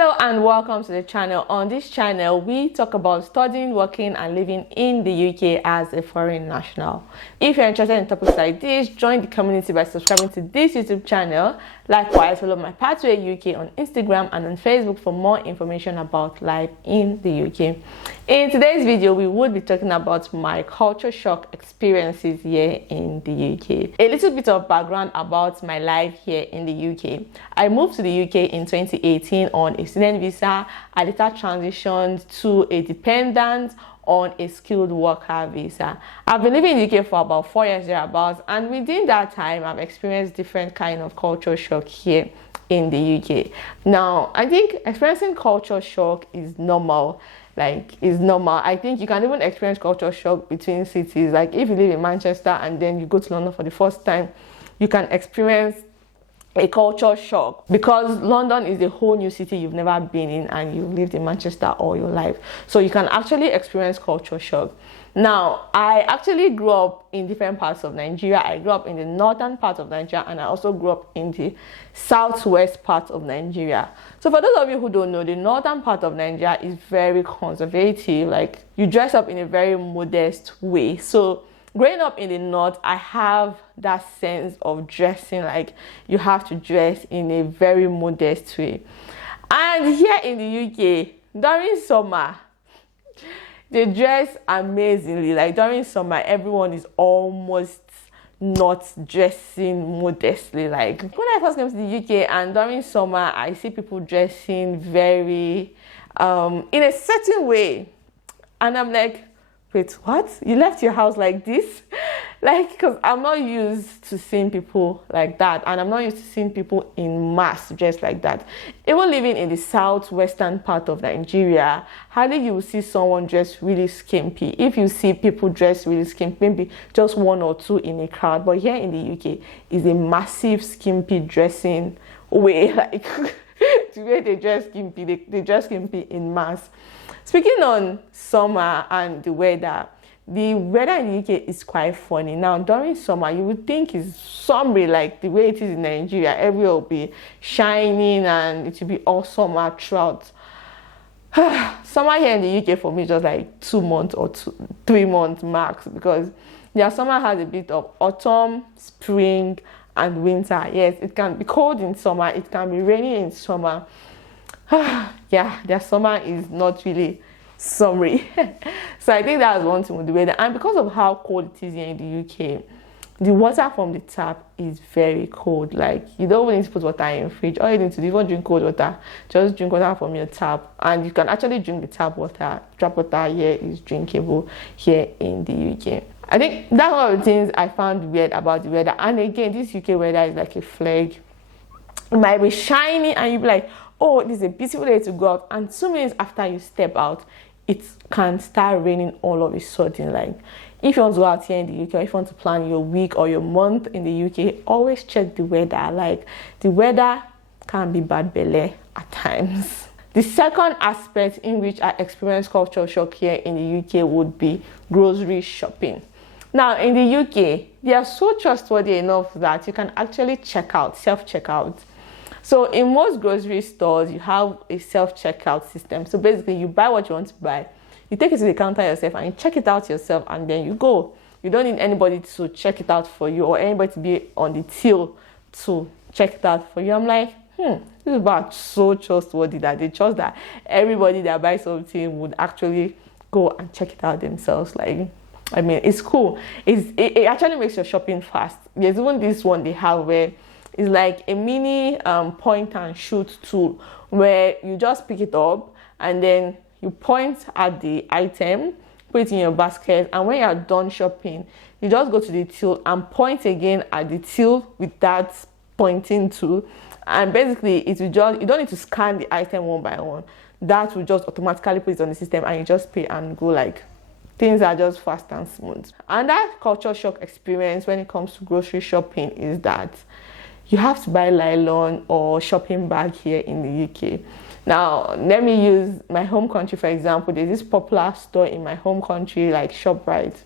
Hello and welcome to the channel. On this channel, we talk about studying, working and living in the UK as a foreign national. If you're interested in topics like this, join the community by subscribing to this YouTube channel. Likewise, follow my Pathway UK on Instagram and on Facebook for more information about life in the UK. In today's video, we would be talking about my culture shock experiences here in the UK. A little bit of background about my life here in the UK. I moved to the UK in 2018 on a student visa. I later transitioned to a dependent on a skilled worker visa. I've been living in the UK for about 4 years thereabouts, and within that time I've experienced different kind of culture shock here in the UK. Now, I think experiencing culture shock is normal. I think you can even experience culture shock between cities. Like if you live in Manchester and then you go to London for the first time, you can experience a culture shock because London is a whole new city you've never been in and you've lived in Manchester all your life. So you can actually experience culture shock. Now, I actually grew up in different parts of Nigeria. I grew up in the northern part of Nigeria and I also grew up in the southwest part of Nigeria. So for those of you who don't know, the northern part of Nigeria is very conservative. Like you dress up in a very modest way. So growing up in the north, I have that sense of dressing, like you have to dress in a very modest way. And here in the UK, during summer, they dress amazingly. Like during summer, everyone is almost not dressing modestly. Like when I first came to the UK and during summer, I see people dressing very, in a certain way. And I'm like, wait, what? You left your house like this? Like, because I'm not used to seeing people like that. And I'm not used to seeing people in mass dressed like that. Even living in the southwestern part of Nigeria, hardly you will see someone dressed really skimpy. If you see people dressed really skimpy, maybe just one or two in a crowd. But here in the UK, is a massive skimpy dressing way. Like, the way they dress skimpy, they dress skimpy in mass. Speaking on summer and the weather in the UK is quite funny. Now, during summer, you would think it's summery like the way it is in Nigeria. Everywhere will be shining and it will be all summer throughout. Summer here in the UK for me is just like 2 months or 3 months max, because their summer has a bit of autumn, spring, and winter. Yes, it can be cold in summer, it can be rainy in summer. Yeah, their summer is not really summery. So I think that's one thing with the weather. And because of how cold it is here in the UK, the water from the tap is very cold. Like you don't even need to put water in your fridge. All you need to do, if you want to drink cold water, just drink water from your tap. And you can actually drink the tap water. Tap water here is drinkable here in the UK. I think that's one of the things I found weird about the weather. And again, this UK weather is like a flag. It might be shiny and you'll be like, oh, this is a beautiful day to go out, and 2 minutes after you step out, it can start raining all of a sudden. Like if you want to go out here in the UK, or if you want to plan your week or your month in the UK, always check the weather. Like the weather can be bad belly at times. The second aspect in which I experience culture shock here in the UK would be grocery shopping. Now in the UK, they are so trustworthy enough that you can actually self-checkout. So in most grocery stores, you have a self-checkout system. So basically, you buy what you want to buy, you take it to the counter yourself and you check it out yourself, and then you go. You don't need anybody to check it out for you or anybody to be on the till to check it out for you. I'm like, this is about so trustworthy that they trust that everybody that buys something would actually go and check it out themselves. Like, I mean, it's cool. It actually makes your shopping fast. There's even this one they have where it's like a mini point and shoot tool where you just pick it up and then you point at the item, put it in your basket, and when you're done shopping, you just go to the till and point again at the till with that pointing tool, and basically it will just, you don't need to scan the item one by one. That will just automatically put it on the system and you just pay and go. Like things are just fast and smooth. And that culture shock experience when it comes to grocery shopping is that you have to buy nylon or shopping bag here in the UK. Now, let me use my home country for example. There's this popular store in my home country like ShopRite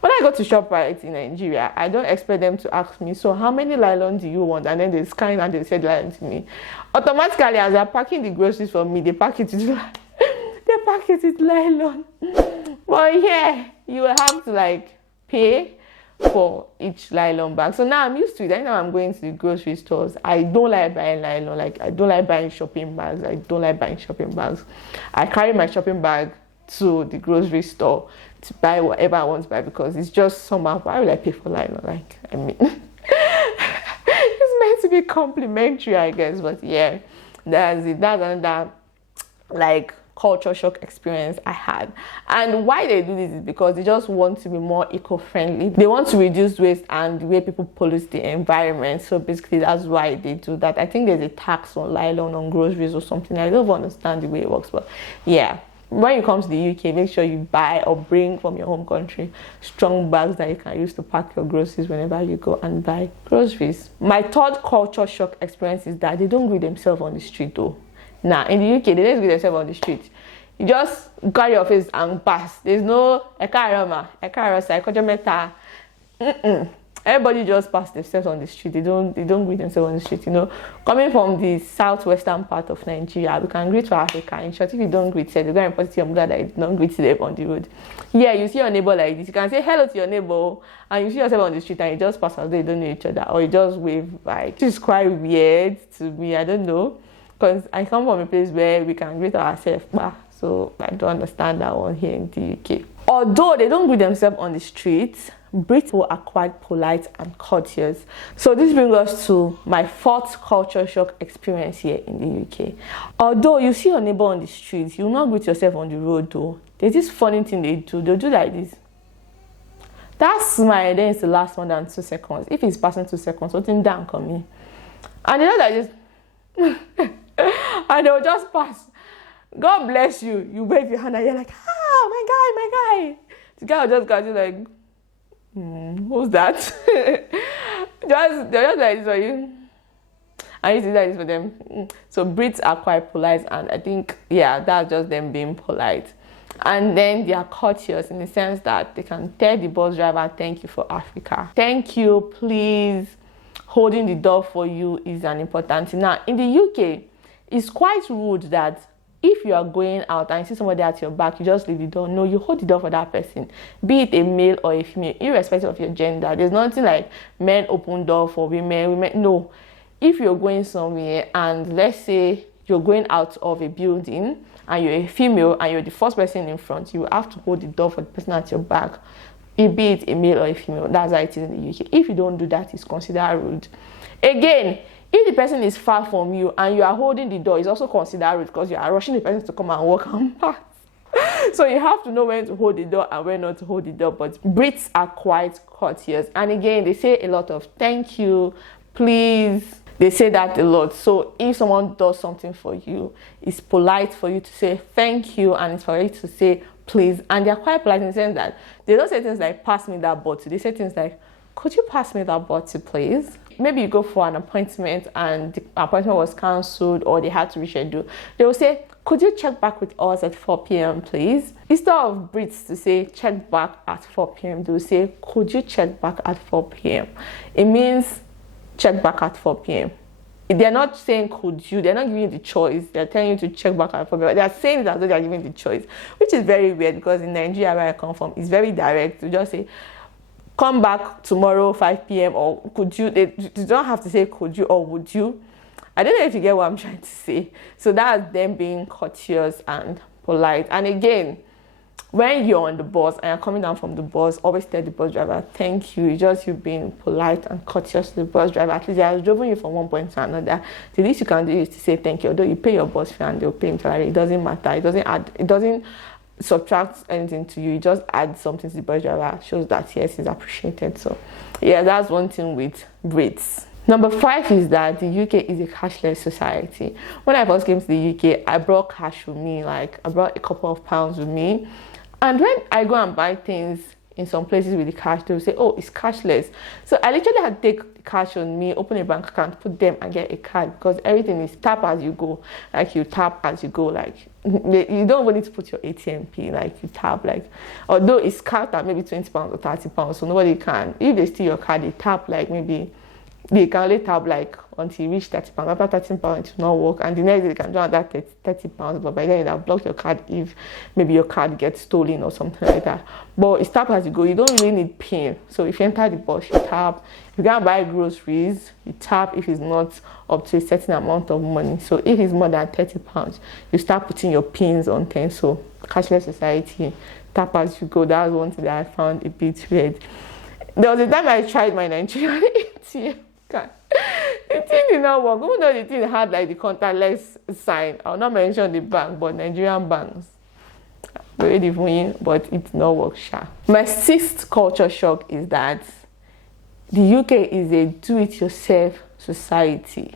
When I go to ShopRite in Nigeria, I don't expect them to ask me, so how many nylon do you want? And then they scan and they say the nylon to me. Automatically, as they're packing the groceries for me, they pack it with they pack it with nylon. But yeah, you will have to like pay for each nylon bag. So now I'm used to it. Anytime I'm going to the grocery stores, I don't like buying nylon. Like, I don't like buying shopping bags. I carry my shopping bag to the grocery store to buy whatever I want to buy, because it's just somehow, why would I pay for nylon? Like, I mean, it's meant to be complimentary, I guess. But yeah, that's it. That's another like culture shock experience I had. And why they do this is because they just want to be more eco-friendly. They want to reduce waste and the way people pollute the environment. So basically that's why they do that. I think there's a tax on nylon on groceries or something. I don't understand the way it works, but yeah. When you come to the UK, make sure you buy or bring from your home country strong bags that you can use to pack your groceries whenever you go and buy groceries. My third culture shock experience is that they don't greet themselves on the street though. Now, in the UK, they don't greet themselves on the street. You just carry your face and pass. There's no ekarama, ekarasa, ekojometa. Everybody just pass themselves on the street. They don't greet themselves on the street. You know, coming from the southwestern part of Nigeria, we can greet for Africa. In short, if you don't greet, they're going to report to your mother that you don't greet them on the road. Yeah, you see your neighbor like this. You can say hello to your neighbor, and you see yourself on the street, and you just pass as though you don't know each other, or you just wave by. Which is quite weird to me. I don't know, because I come from a place where we can greet ourselves. So I don't understand that one here in the UK. Although they don't greet themselves on the streets, Brits are quite polite and courteous. So this brings us to my fourth culture shock experience here in the UK. Although you see your neighbor on the streets, you will not greet yourself on the road though. There's this funny thing they do. They'll do like this. That smile then is the last more than 2 seconds. If it's passing 2 seconds, something down coming. And they do like this. And they'll just pass. God bless you. You wave your hand and you're like, my guy. The guy will just go like, who's that? They're just like this for you. And you see that is for them. So Brits are quite polite, and I think, yeah, that's just them being polite. And then they are courteous in the sense that they can tell the bus driver, thank you for Africa. Thank you, please. Holding the door for you is an important thing. Now, in the UK, it's quite rude that if you are going out and you see somebody at your back, you just leave the door. No, you hold the door for that person, be it a male or a female, irrespective of your gender. There's nothing like men open door for women. No. If you're going somewhere and let's say you're going out of a building and you're a female and you're the first person in front, you have to hold the door for the person at your back, be it a male or a female. That's how it is in the UK. If you don't do that, it's considered rude. Again, if the person is far from you and you are holding the door, it's also considered rude because you are rushing the person to come and walk and pass. So you have to know when to hold the door and when not to hold the door. But Brits are quite courteous. And again, they say a lot of thank you, please. They say that a lot. So if someone does something for you, it's polite for you to say thank you, and it's for you to say please. And they're quite polite in the sense that they don't say things like pass me that bottle. They say things like, could you pass me that bottle, please? Maybe you go for an appointment and the appointment was cancelled or they had to reschedule. They will say, could you check back with us at 4 p.m, please? Instead of Brits to say, check back at 4 p.m, they will say, could you check back at 4 p.m? It means check back at 4 p.m. They're not saying could you, they're not giving you the choice. They're telling you to check back at 4 p.m. They're saying it as though they're giving the choice, which is very weird because in Nigeria, where I come from, it's very direct. To just say, come back tomorrow 5 p.m. or could you. They don't have to say could you or would you. I don't know if you get what I'm trying to say. So that's them being courteous and polite. And again, when you're on the bus and you're coming down from the bus, always tell the bus driver thank you. It's just you being polite and courteous to the bus driver. At least they have driven you from one point to another. The least you can do is to say thank you. Although you pay your bus fare and they'll pay him salary, it doesn't matter. It doesn't subtract anything to you. You just add something to the bus driver, shows that yes, he's appreciated. So yeah, that's one thing with Brits. Number 5 is that the UK is a cashless society. When I first came to the UK, I brought cash with me. Like I brought a couple of pounds with me, and when I go and buy things in some places with the cash, they will say, oh, it's cashless. So I literally had to take the cash on me, open a bank account, put them and get a card, because everything is tap as you go. Like you tap as you go, like you don't even need to put your ATM pin, like you tap, like, although it's capped at maybe £20 or £30, so nobody can, if they steal your card, they tap like maybe, they can only tap like until you reach £30. After £30 it will not work, and the next day they can do another £30, but by then you have blocked your card if maybe your card gets stolen or something like that. But it's tap as you go. You don't really need pin. So if you enter the bus, you tap. If you can buy groceries, you tap if it's not up to a certain amount of money. So if it's more than £30, you start putting your pins on things. So cashless society, tap as you go. That was one thing that I found a bit weird. There was a time I tried my Nigerian ATM card. The thing did not work. Even though the thing had like the contactless sign, I'll not mention the bank, but Nigerian banks, very different, but it did not work. My sixth culture shock is that the UK is a do-it-yourself society.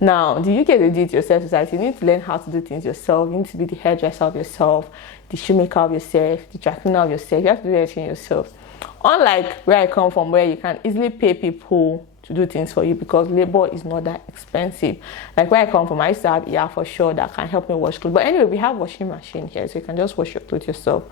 Now, the UK is a do-it-yourself society. You need to learn how to do things yourself. You need to be the hairdresser of yourself, the shoemaker of yourself, the dry cleaner of yourself. You have to do everything yourself. Unlike where I come from, where you can easily pay people to do things for you because labor is not that expensive. Like where I come from, I used to have for sure that can help me wash clothes. But anyway, we have washing machine here, so you can just wash your clothes yourself.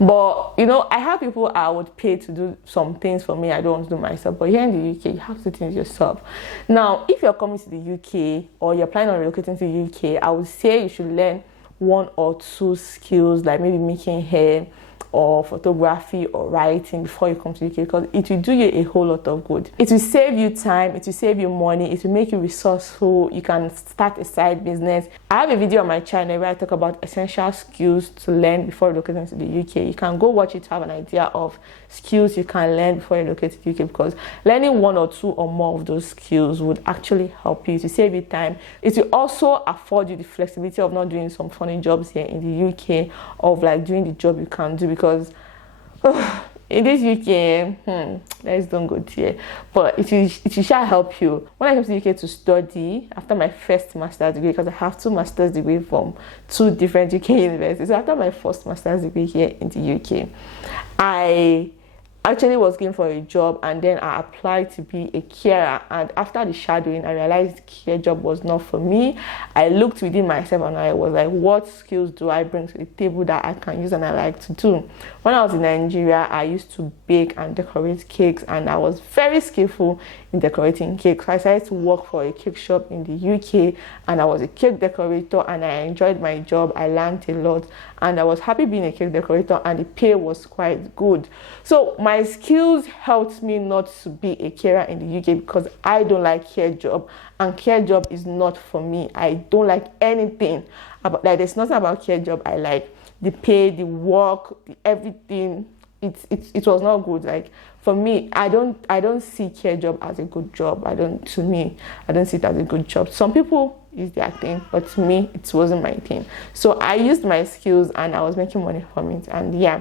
But you know, I have people I would pay to do some things for me I don't want to do myself. But here in the UK, you have to do things yourself. Now, if you're coming to the UK or you're planning on relocating to the UK, I would say you should learn 1 or 2 skills, like maybe making hair or photography or writing before you come to UK, because it will do you a whole lot of good. It will save you time, it will save you money, it will make you resourceful. You can start a side business. I have a video on my channel where I talk about essential skills to learn before relocating to the UK. You can go watch it to have an idea of skills you can learn before you relocate to the UK, because learning 1 or 2 or more of those skills would actually help you to save you time. It will also afford you the flexibility of not doing some funny jobs here in the UK, of like doing the job you can do, because in this UK, let's don't go there, but it shall help you. When I came to the UK to study after my first master's degree, because I have 2 master's degrees from 2 different UK universities, so after my first master's degree here in the UK, I actually was looking for a job, and then I applied to be a carer. And after the shadowing, I realized the care job was not for me. I looked within myself and I was like, what skills do I bring to the table that I can use and I like to do? When I was in Nigeria, I used to bake and decorate cakes, and I was very skillful in decorating cakes. So I decided to work for a cake shop in the UK, and I was a cake decorator, and I enjoyed my job. I learned a lot, and I was happy being a cake decorator, and the pay was quite good. So my skills helped me not to be a carer in the UK, because I don't like care job, and care job is not for me. I don't like anything about, like, there's nothing about care job I like. The pay, the work, the everything, it was not good. Like for me, I don't see care job as a good job. I don't see it as a good job. Some people is their thing, but to me it wasn't my thing. So I used my skills and I was making money from it. And yeah,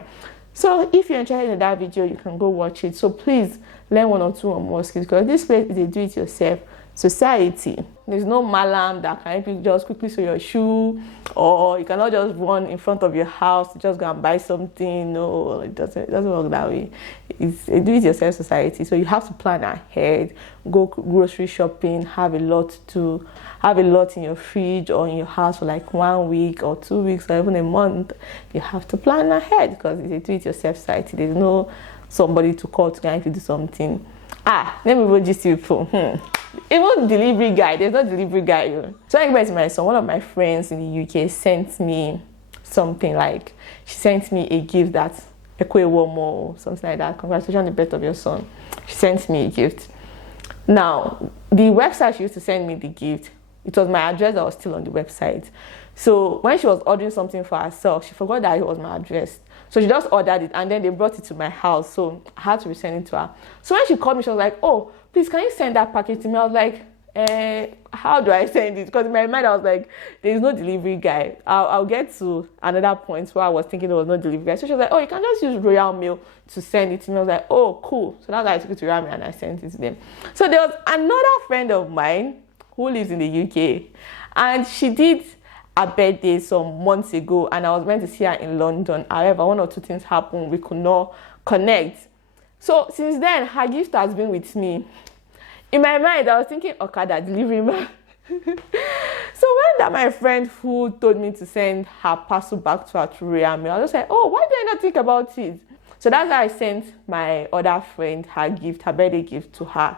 so if you're interested in that video, you can go watch it. So please learn 1 or 2 or more skills, because this place is a do-it-yourself society. There's no malam that can help you just quickly sew your shoe, or you cannot just run in front of your house to just go and buy something. No, it doesn't work that way. It's a do-it-yourself society, so you have to plan ahead, go grocery shopping, have a lot in your fridge or in your house for like 1 week or 2 weeks or even a month. You have to plan ahead, because it's a do-it-yourself society. There's no somebody to call to get you to do something. Let me go gist you people. Even delivery guy, there's no delivery guy. So I went to my son. One of my friends in the UK sent me something, like she sent me a gift that's Ekwewomo or something like that. Congratulations on the birth of your son. She sent me a gift. Now, the website she used to send me the gift, it was my address that was still on the website. So when she was ordering something for herself, she forgot that it was my address. So she just ordered it, and then they brought it to my house. So I had to resend it to her. So when she called me, she was like, oh, please, can you send that package to me? I was like, how do I send it? Because in my mind, I was like, there is no delivery guy. I'll get to another point where I was thinking there was no delivery guy. So she was like, oh, you can just use Royal Mail to send it to me. I was like, oh, cool. So that's why I took it to Royal Mail and I sent it to them. So there was another friend of mine who lives in the UK, and she did a birthday some months ago, and I was meant to see her in London. However, 1 or 2 things happened. We could not connect. So since then, her gift has been with me. In my mind, I was thinking Okada delivery man. So when that my friend who told me to send her parcel back to her through Royal Mail, I was like, oh, why did I not think about it? So that's why I sent my other friend her gift, her birthday gift, to her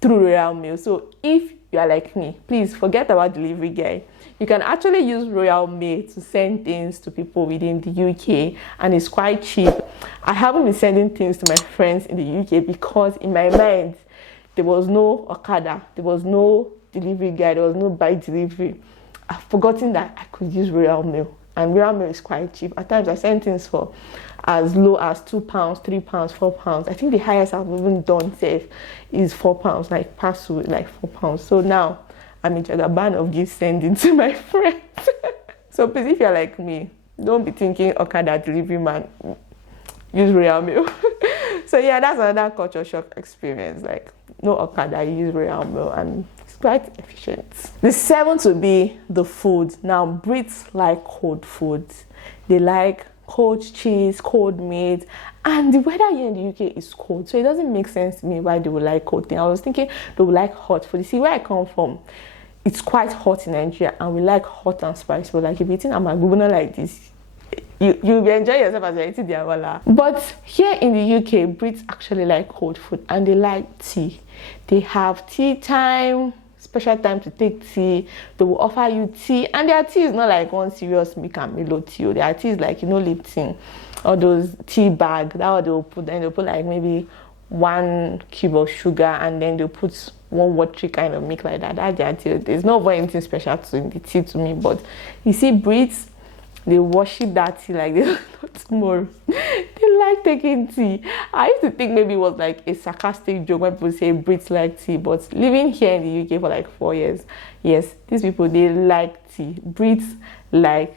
through Royal Mail. So if you are like me, please forget about delivery guy. You can actually use Royal Mail to send things to people within the UK, and it's quite cheap. I haven't been sending things to my friends in the UK because in my mind, there was no Okada, there was no delivery guy, there was no by delivery. I've forgotten that I could use Royal Mail, and Royal Mail is quite cheap. At times I send things for as low as £2, £3, £4. I think the highest I've even done safe is £4, like parcel with like £4. So now I'm in a ban of gift sending to my friends. So please, if you're like me, don't be thinking Okada delivery man, use Royal Mail. So yeah, that's another culture shock experience. Like no Okada, use Royal Mail, and it's quite efficient. The seventh would be the food. Now Brits like cold food. They like cold cheese, cold meat, and the weather here in the UK is cold, so it doesn't make sense to me why they would like cold things. I was thinking they would like hot food. You see, where I come from, it's quite hot in Nigeria, and we like hot and spicy. But like if you eating a magubuna like this, you'll be enjoying yourself as you're eating the awala. But here in the UK, Brits actually like cold food, and they like tea. They have tea time, special time to take tea. They will offer you tea, and their tea is not like one serious milk and Milo tea. Their tea is like, Lipton or those tea bag. That what they'll put. Then they'll put like maybe 1 cube of sugar, and then they'll put one watery kind of milk like that. That's their tea. There's not anything special to in the tea to me. But you see, Brits, they worship that tea like there's no tomorrow. They like taking tea. I used to think maybe it was like a sarcastic joke when people say Brits like tea, but living here in the UK for like 4 years, yes, these people, they like tea. Brits like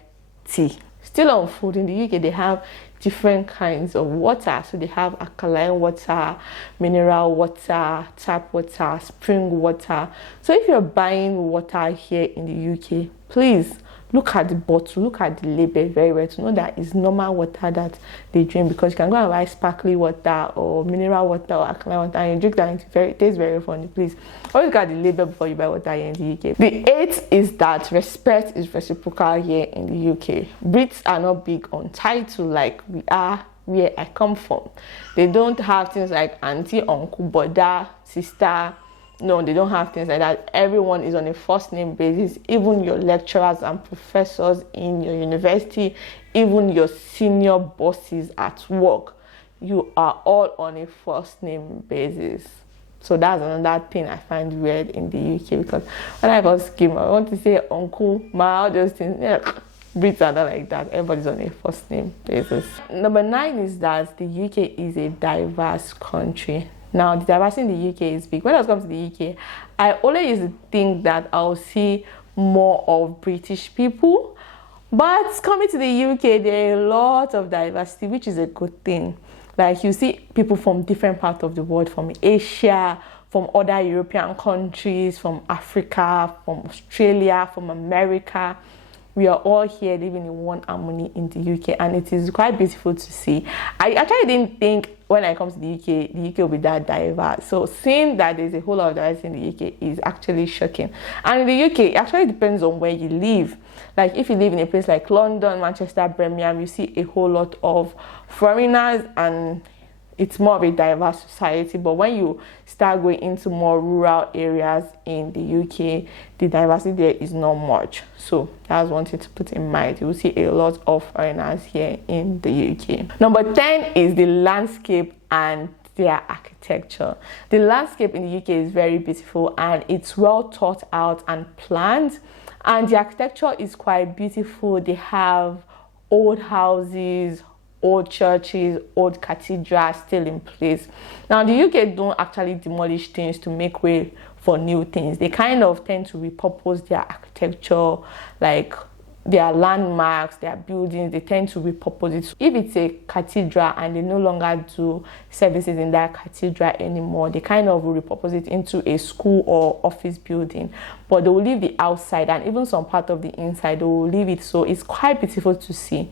tea. Still on food, in the UK, they have different kinds of water. So they have alkaline water, mineral water, tap water, spring water. So if you're buying water here in the UK, please look at the bottle, look at the label very well to know that it's normal water that they drink, because you can go and buy sparkling water or mineral water or alkaline water and you drink that, and it tastes very funny. Please always look at the label before you buy water here in the UK. The eighth is that respect is reciprocal here in the UK. Brits are not big on title like we are where I come from. They don't have things like auntie, uncle, brother, sister. No, they don't have things like that. Everyone is on a first name basis. Even your lecturers and professors in your university, even your senior bosses at work, you are all on a first name basis. So that's another thing I find weird in the UK, because when I first came, I want to say uncle, ma, all those things. Yeah, Brits are not like that. Everybody's on a first name basis. Number 9 is that the UK is a diverse country. Now, the diversity in the UK is big. When I was coming to the UK, I always used to think that I'll see more of British people. But coming to the UK, there are a lot of diversity, which is a good thing. Like you see people from different parts of the world, from Asia, from other European countries, from Africa, from Australia, from America. We are all here living in one harmony in the UK, and it is quite beautiful to see. I actually didn't think when I come to the UK will be that diverse. So seeing that there's a whole lot of diversity in the UK is actually shocking. And in the UK, it actually depends on where you live. Like if you live in a place like London, Manchester, Birmingham, you see a whole lot of foreigners, and it's more of a diverse society. But when you start going into more rural areas in the UK, the diversity there is not much. So that's one thing to put in mind. You will see a lot of foreigners here in the UK. Number 10 is the landscape and their architecture. The landscape in the UK is very beautiful, and it's well thought out and planned. And the architecture is quite beautiful. They have old houses, old churches, old cathedrals still in place. Now, the UK don't actually demolish things to make way for new things. They kind of tend to repurpose their architecture, like their landmarks, their buildings, they tend to repurpose it. If it's a cathedral and they no longer do services in that cathedral anymore, they kind of will repurpose it into a school or office building, but they will leave the outside and even some part of the inside, they will leave it. So it's quite beautiful to see.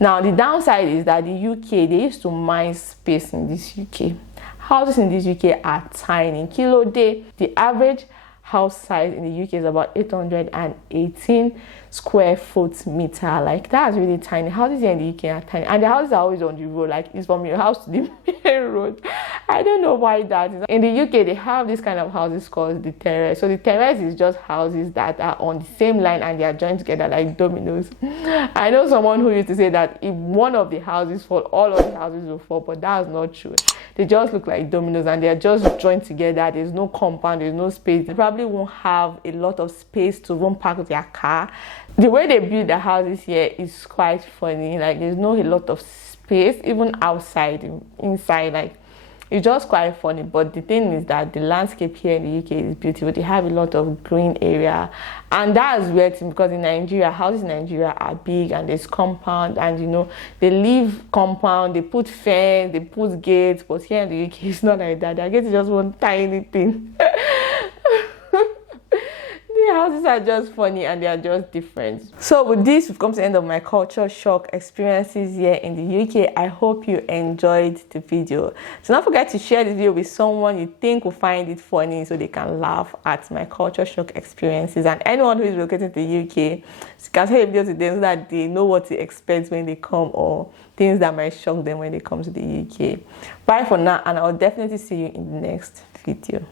Now the downside is that the UK, they used to mine space in this UK. Houses in this UK are tiny. Kilo day, the average house size in the UK is about 818 square foot meter. Like, that's really tiny. Houses here in the UK are tiny, and the houses are always on the road. Like, it's from your house to the main road. I don't know why that is. In the UK, they have this kind of houses called the terrace. So the terrace is just houses that are on the same line and they are joined together like dominoes. I know someone who used to say that if one of the houses fall, all of the houses will fall, but that's not true. They just look like dominoes and they're just joined together. There's no compound, there's no space. They probably won't have a lot of space to even park their car. The way they build the houses here is quite funny. Like, there's not a lot of space, even outside, inside. Like, it's just quite funny. But the thing is that the landscape here in the UK is beautiful. They have a lot of green area, and that's weird because in Nigeria, houses in Nigeria are big and there's compound, and you know, they leave compound, they put fence, they put gates. But here in the UK, it's not like that. The gate is just one tiny thing. The houses are just funny and they are just different. So with this, we've come to the end of my culture shock experiences here in the UK. I hope you enjoyed the video. So don't forget to share this video with someone you think will find it funny so they can laugh at my culture shock experiences. And anyone who is located in the UK, you can share the video to them so that they know what to expect when they come, or things that might shock them when they come to the UK. Bye for now, and I'll definitely see you in the next video.